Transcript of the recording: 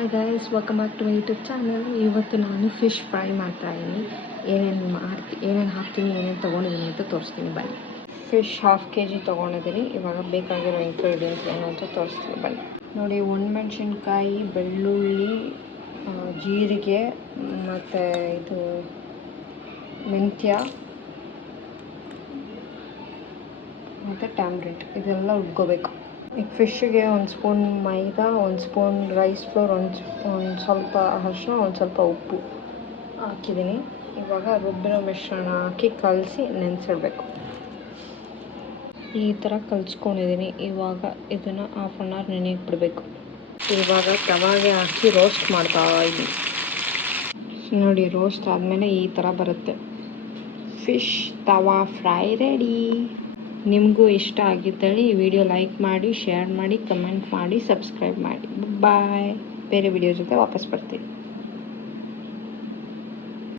Hi guys, welcome back to my YouTube channel. ಇವತ್ತು ನಾನು fish fry ಮಾಡ್ತಾಯಿದ್ದೀನಿ. ಏನೇನು ಹಾಕ್ತೀನಿ, ಏನೇನು ತೊಗೊಂಡಿದ್ದೀನಿ ಅಂತ ತೋರಿಸ್ತೀನಿ ಬನ್ನಿ. ಫಿಶ್ 1/2 kg ತೊಗೊಂಡಿದ್ದೀನಿ. ಇವಾಗ ಬೇಕಾಗಿರೋ ಇಂಗ್ರೀಡಿಯೆಂಟ್ಸ್ ಏನು ಅಂತ ತೋರಿಸ್ತೀನಿ ಬನ್ನಿ. ನೋಡಿ, ಒಣಮೆಣ್ಸಿನ್ಕಾಯಿ, ಬೆಳ್ಳುಳ್ಳಿ, ಜೀರಿಗೆ ಮತ್ತು ಇದು ಮೆಂತ್ಯ ಮತ್ತು ಟ್ಯಾಮ್ರಿನ್, ಇದೆಲ್ಲ ಉಟ್ಕೋಬೇಕು. ಈಗ ಫಿಶ್ಶಿಗೆ 1 ಸ್ಪೂನ್ ಮೈದಾ, 1 ಸ್ಪೂನ್ ರೈಸ್ ಫ್ಲೋರ್, ಒಂದು ಸ್ವಲ್ಪ ಅರಿಶಿನ, ಒಂದು ಸ್ವಲ್ಪ ಉಪ್ಪು ಹಾಕಿದ್ದೀನಿ. ಇವಾಗ ರುಬ್ಬಿರೋ ಮಿಶ್ರಣ ಹಾಕಿ ಕಲಸಿ ನೆನೆಸಿಡ್ಬೇಕು. ಈ ಥರ ಕಲಿಸ್ಕೊಂಡಿದ್ದೀನಿ. ಇವಾಗ ಇದನ್ನು 1/2 hour ನೆನೆಯಕ್ಕೆ ಬಿಡಬೇಕು. ಇವಾಗ ತವಾಗೆ ಹಾಕಿ ರೋಸ್ಟ್ ಮಾಡ್ತಾ ಇದ್ದೀನಿ. ನೋಡಿ, ರೋಸ್ಟ್ ಆದಮೇಲೆ ಈ ಥರ ಬರುತ್ತೆ. ಫಿಶ್ ತವಾ ಫ್ರೈ ರೆಡಿ. ನಿಮಗೂ ಇಷ್ಟ ಆಗಿದ್ದಲ್ಲಿ ಈ ವಿಡಿಯೋ ಲೈಕ್ ಮಾಡಿ, ಶೇರ್ ಮಾಡಿ, ಕಮೆಂಟ್ ಮಾಡಿ, ಸಬ್ಸ್ಕ್ರೈಬ್ ಮಾಡಿ. ಬಾಯ್. ಬೇರೆ ವಿಡಿಯೋ ಜೊತೆ ವಾಪಸ್ ಬರ್ತೀನಿ.